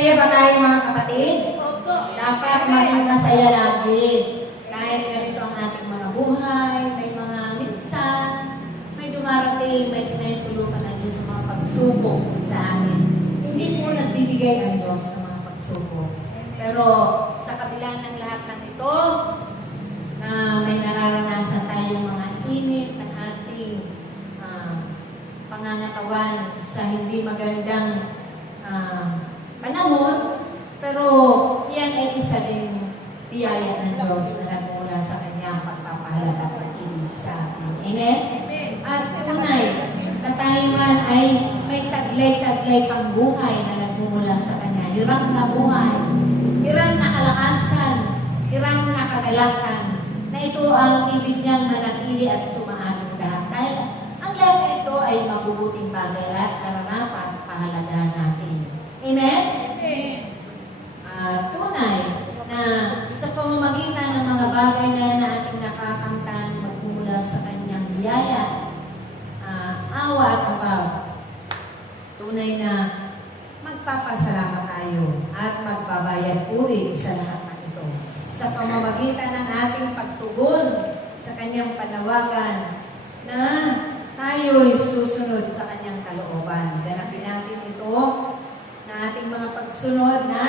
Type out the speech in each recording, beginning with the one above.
Masaya ba tayo mga kapatid? Opo. Dapat maging masaya lagi. Kahit ganito ang ating mga buhay, may mga minsan, may dumarating, may pinahintulutan ng Diyos sa mga pagsubok sa amin. Hindi po nagbibigay ang Diyos sa mga pagsubok. Pero sa kabila ng lahat ng ito, na may nararanasan tayong mga init ng ating pangangatawan sa hindi magandang panahon, pero yan ay isa din biyaya ng Diyos na nagmula sa kanyang pagpapahalaga at pag-ibig sa atin. Amen? At tunay na tayo man ay may taglay-taglay pang buhay na nagmumula sa kanya. Hirap na buhay, hirap na kalakasan, hirap na kagalakan, na ito ang ibig niyang manatili at sumaanon lahat. Dahil ang lahat na ito ay mabubuting bagay at nararapat pahalagahan natin. Amen? Tunay na sa pamamagitan ng mga bagay na ating nakakamtan magmumula sa kanyang biyaya, awa at abag, tunay na magpapasalamat tayo at magbabayad uri sa lahat ng ito. Sa pamamagitan ng ating pagtugon sa kanyang panawagan na tayo'y susunod sa kanyang kalooban. Ganapin natin ito na ating mga pagsunod na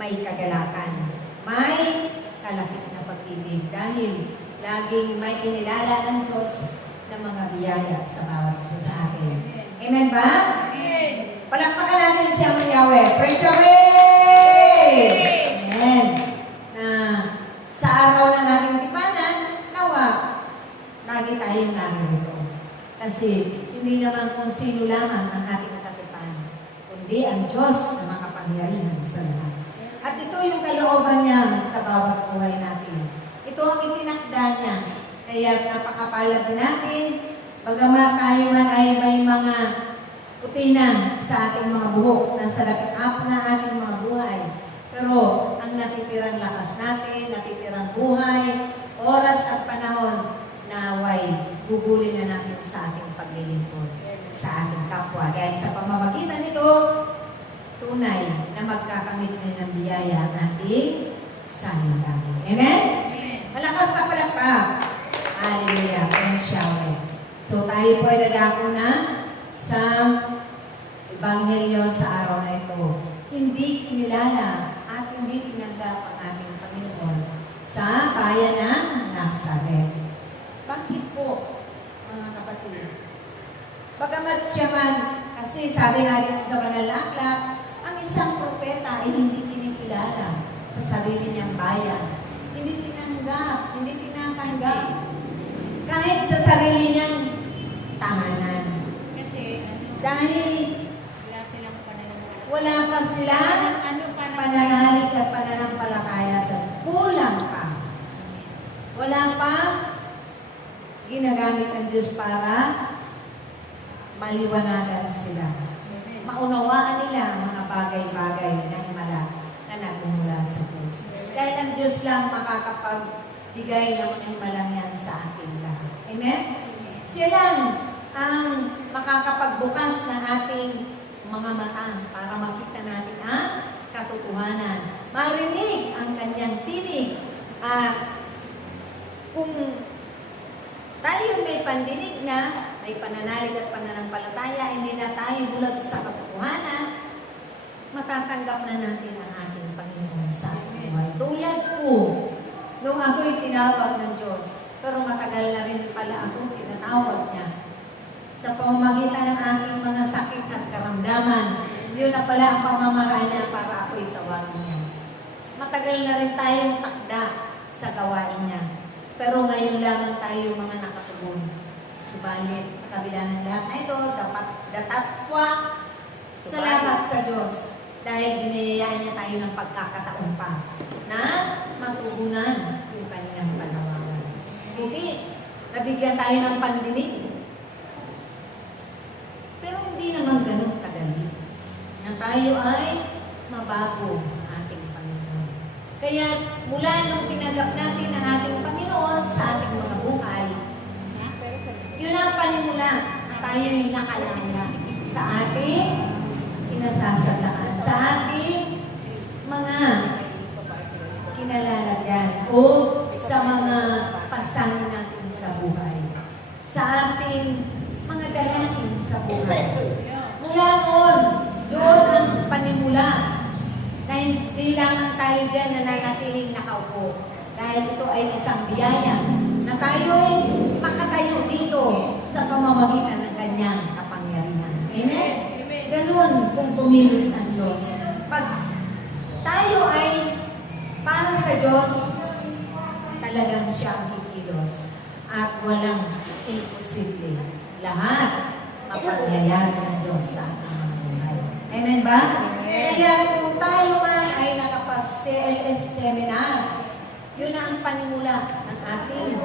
may kagalakan, may kalakip na pag-ibig dahil laging may inilala ng Diyos na mga biyaya sa bawat isa sa atin. Amen ba? Amen. Palakpakan natin si Amang Yahweh. Praise Yahweh! Amen. Na sa araw ng ating tipanan, nawa, lagi tayong narito. Kasi hindi naman kung sino lamang ang ating katipan, kundi ang Diyos na makapangyarihan sa lahat. At ito yung kalooban niya sa bawat buhay natin. Ito ang itinakda niya. Kaya napakapalad din natin, bagamat tayo man ay may mga kutina sa ating mga buhok, nasa lapit-ap na ating mga buhay. Pero ang natitirang lakas natin, natitirang buhay, oras at panahon, naway, gugulin na natin sa ating paglilingkod, sa ating kapwa. Dahil sa pamamagitan nito, tunay na magkakamit na ng biyaya ang ating sandalan. Amen? Malakas na palakpak. Hallelujah. Praise Yahweh. So tayo po ay dadako na sa Ebanghelyo sa araw na ito. Hindi kinilala at hindi tinanggap ang ating Panginoon sa bayan ng Nazaret. Bakit po, mga kapatid? Bagamat siya man, kasi sabi nga dito sa Banal na Aklat, ang isang propeta ay hindi kinikilala sa sarili niyang bayan. Hindi tinanggap, hindi tinatanggap. Kahit sa sarili niyang tahanan. Kasi Dahil wala silang pananampalataya. wala pa silang pananalig at pananampalataya sa kulang pa. Wala pa ginagamit ng Diyos para maliwanagan sila. Maunawaan nila ang mga bagay-bagay na himala na nagmumula sa Diyos. Dahil ang Diyos lang makakapagbigay ng mga himalang yan sa ating lahat. Amen? Siya lang ang makakapagbukas ng ating mga mata para makita natin ang katotohanan. Marinig ang kanyang tinig. Kung tayo may pandinig na, may pananalig at pananampalataya, hindi na tayo bulag sa katotohanan, matatanggap na natin ang ating Panginoon sa ating buhay. Tulad ko, nung ako'y tinawag ng Diyos, pero matagal na rin pala akong tinatawag niya. Sa pamamagitan ng aking mga sakit at karamdaman, yun na pala ang pamamaraan niya para ako'y tawagin niya. Matagal na rin tayong takda sa gawain niya. Pero ngayon lamang tayo mga nakatugon. Subalit, sa kabila ng lahat na ito, dapat datatwa salamat sa Diyos. Dahil biniyayaan niya tayo ng pagkakataon pa na matugunan yung kanyang panawagan. Hindi, nabigyan tayo ng pandinig. Pero hindi naman ganun kadali. Na tayo ay mabago ating Panginoon. Kaya mula nung tinagap natin ang ating Panginoon sa ating mga buhay, yun ang panimula na tayo'y nakalala sa ating inasasadaan, sa handog sa mga pasanin natin sa buhay. Sa ating mga dalangin sa buhay. Mula doon ang panimula. Na hindi lamang tayo dyan na nanatiling nakaupo. Dahil ito ay isang biyaya na tayo ay makatayo dito sa pamamagitan ng kanyang kapangyarihan. Amen? Ganun kung pumilos ang Diyos. Pag tayo ay para sa Diyos, talagang siya ang kikilos. At walang imposible. Lahat mapagyayari ng Diyos sa ating mga buhay. Amen ba? Kaya kung tayo man ay nakapag-CLS seminar, yun na ang panimula ng ating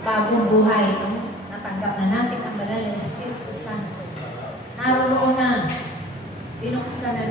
bagong buhay. No? Natanggap na natin ang banal na Espiritu Santo. Naroon na, binuksan na